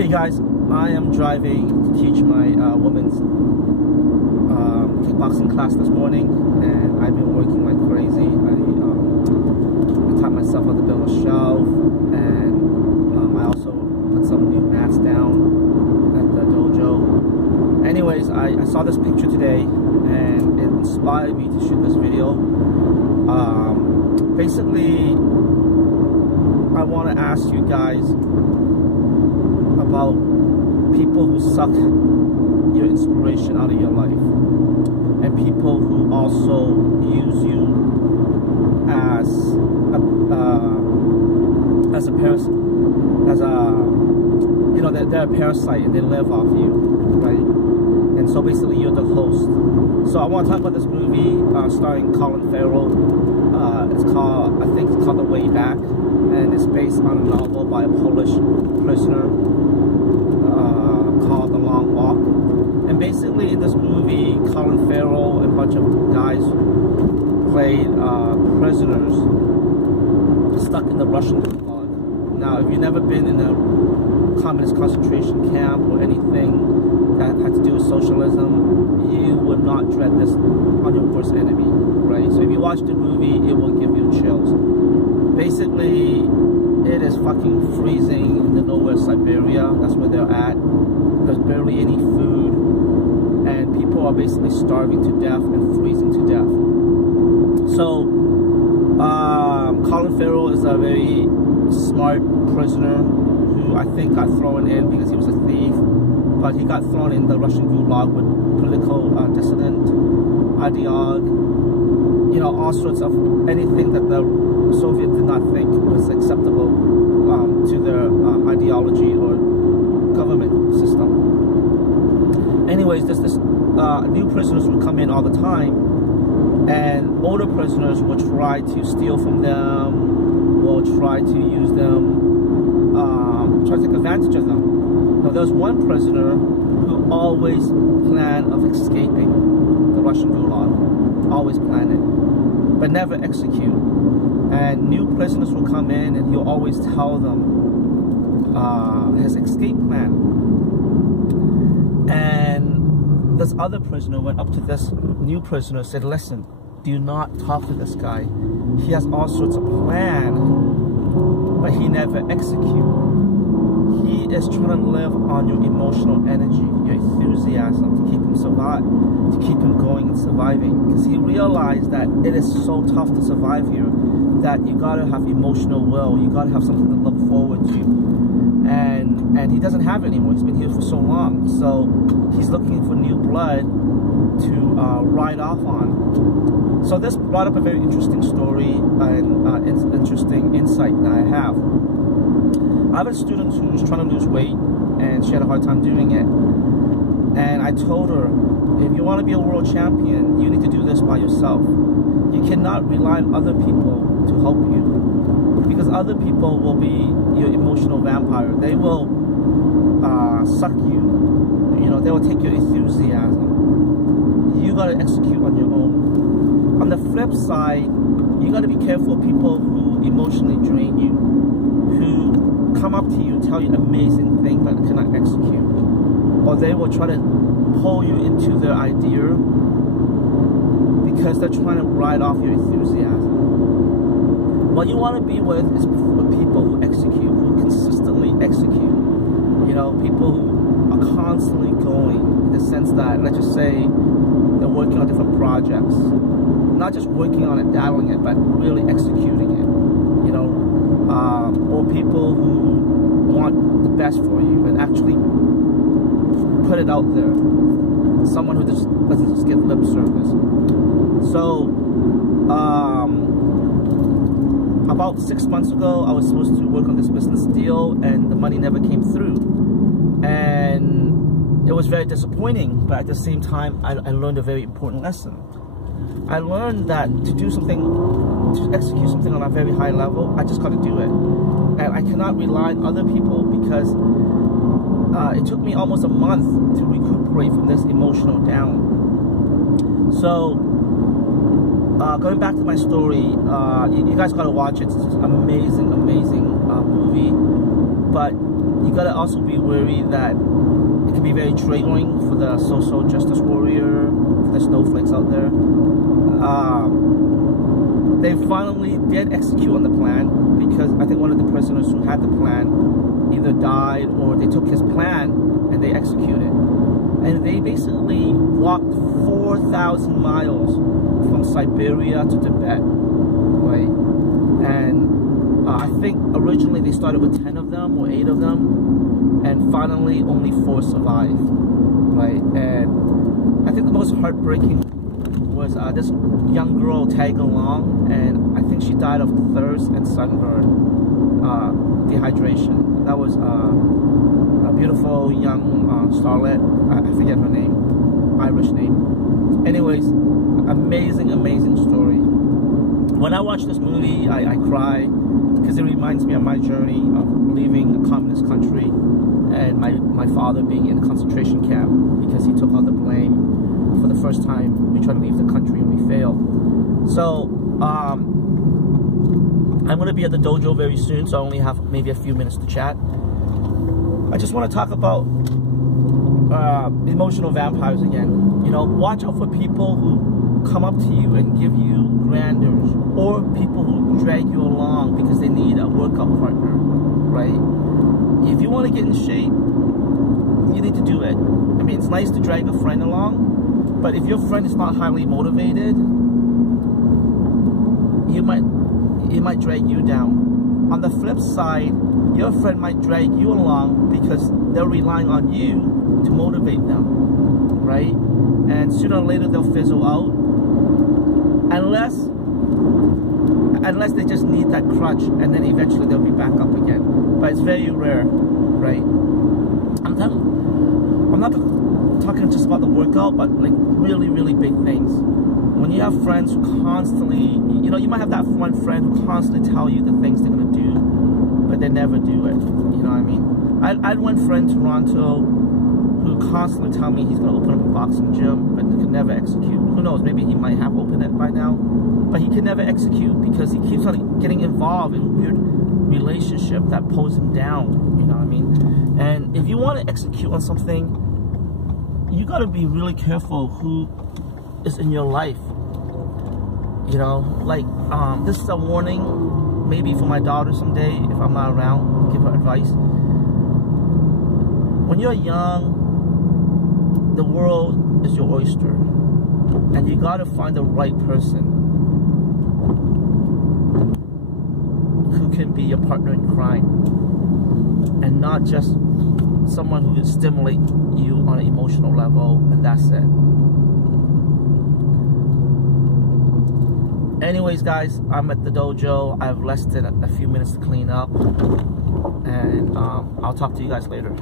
Hey guys, I am driving to teach my women's kickboxing class this morning, and I've been working like crazy. I taught myself how to build a shelf, and I also put some new mats down at the dojo. Anyways, I saw this picture today, and it inspired me to shoot this video. Basically, I want to ask you guys about people who suck your inspiration out of your life, and people who also use you as a person, you know, they're a parasite and they live off you, right? And so basically you're the host. So I want to talk about this movie starring Colin Farrell. I think it's called The Way Back, and it's based on a novel by a Polish prisoner called The Long Walk. And basically in this movie, Colin Farrell and a bunch of guys played prisoners stuck in the Russian gulag. Now, if you've never been in a communist concentration camp or anything that had to do with socialism, you would not dread this on your worst enemy, right? So if you watch the movie, it will give you chills. Basically, it is fucking freezing in the nowhere Siberia. That's where they're at. There's barely any food, and people are basically starving to death and freezing to death. So, Colin Farrell is a very smart prisoner who I think got thrown in because he was a thief, but he got thrown in the Russian gulag with political dissident, ideologue, you know, all sorts of anything that the Soviet did not think was acceptable to their ideology or government system. Anyways, there's this new prisoners would come in all the time, and older prisoners would try to steal from them, will try to use them, try to take advantage of them. Now, there's one prisoner who always planned of escaping the Russian gulag, always planned it, but never execute. And new prisoners will come in, and he'll always tell them his escape plan. And this other prisoner went up to this new prisoner and said, listen, do not talk to this guy. He has all sorts of plan, but he never execute. He is trying to live on your emotional energy, your enthusiasm, to keep him survive, to keep him going and surviving. Because he realized that it is so tough to survive here that you gotta have emotional will, you gotta have something to look forward to. And he doesn't have it anymore. He's been here for so long. So he's looking for new blood to ride off on. So this brought up a very interesting story and interesting insight that I have. I have a student who's trying to lose weight, and she had a hard time doing it. And I told her, if you want to be a world champion, you need to do this by yourself. You cannot rely on other people to help you, because other people will be your emotional vampire. They will suck you. You know, they will take your enthusiasm. You got to execute on your own. On the flip side, you got to be careful of people who emotionally drain you, who come up to you and tell you amazing things but cannot execute, or they will try to pull you into their idea because they're trying to ride off your enthusiasm. What you want to be with is people who execute, who consistently execute. You know, people who are constantly going, in the sense that, let's just say, they're working on different projects, not just working on it, dabbling it, but really executing it. You know, or people who want the best for you and actually put it out there. Someone who just doesn't just give lip service. So, about 6 months ago, I was supposed to work on this business deal, and the money never came through. And it was very disappointing, but at the same time, I learned a very important lesson. I learned that to do something, to execute something on a very high level, I just got to do it. And I cannot rely on other people, because it took me almost a month to recuperate from this emotional down. So, going back to my story, you guys gotta watch it. It's an amazing, amazing movie. but you gotta also be wary that it can be very triggering for the social justice warrior, for the snowflakes out there. They finally did execute on the plan, because I think one of the prisoners who had the plan either died or they took his plan and they executed. And they basically walked 4,000 miles from Siberia to Tibet, right? And I think originally they started with 10 of them or 8 of them, and finally only 4 survived, right? And I think the most heartbreaking was this young girl tagged along, and I think she died of thirst and sunburn, dehydration. That was a beautiful young starlet. I forget her name, Irish name. Anyways, amazing, amazing story. When I watch this movie, I cry, because it reminds me of my journey of leaving a communist country and my father being in a concentration camp because he took all the blame for the first time we tried to leave the country and we failed. So I'm going to be at the dojo very soon, so I only have maybe a few minutes to chat. I just want to talk about emotional vampires again. You know, watch out for people who come up to you and give you grandeurs, or people who drag you along because they need a workout partner, right? If you want to get in shape, you need to do it. I mean, it's nice to drag a friend along, but if your friend is not highly motivated, it might drag you down. On the flip side, your friend might drag you along because they're relying on you to motivate them, right? And sooner or later they'll fizzle out, unless they just need that crutch, and then eventually they'll be back up again. But it's very rare, right? I'm not talking just about the workout, but like really, really big things. When you have friends who constantly, you know, you might have that one friend who constantly tell you the things they're gonna do, but they never do it. You know what I mean? I had one friend in Toronto who constantly tell me he's gonna open up a boxing gym, but could never execute. Who knows? Maybe he might have opened it by now, but he could never execute because he keeps on getting involved in weird relationship that pulls him down. You know what I mean? And if you want to execute on something, you got to be really careful who is in your life. You know, like this is a warning maybe for my daughter someday if I'm not around, give her advice. When you're young, the world is your oyster, and you got to find the right person who can be your partner in crime, and not just someone who can stimulate you on an emotional level, and that's it. Anyways, guys, I'm at the dojo. I have less than a few minutes to clean up, and I'll talk to you guys later.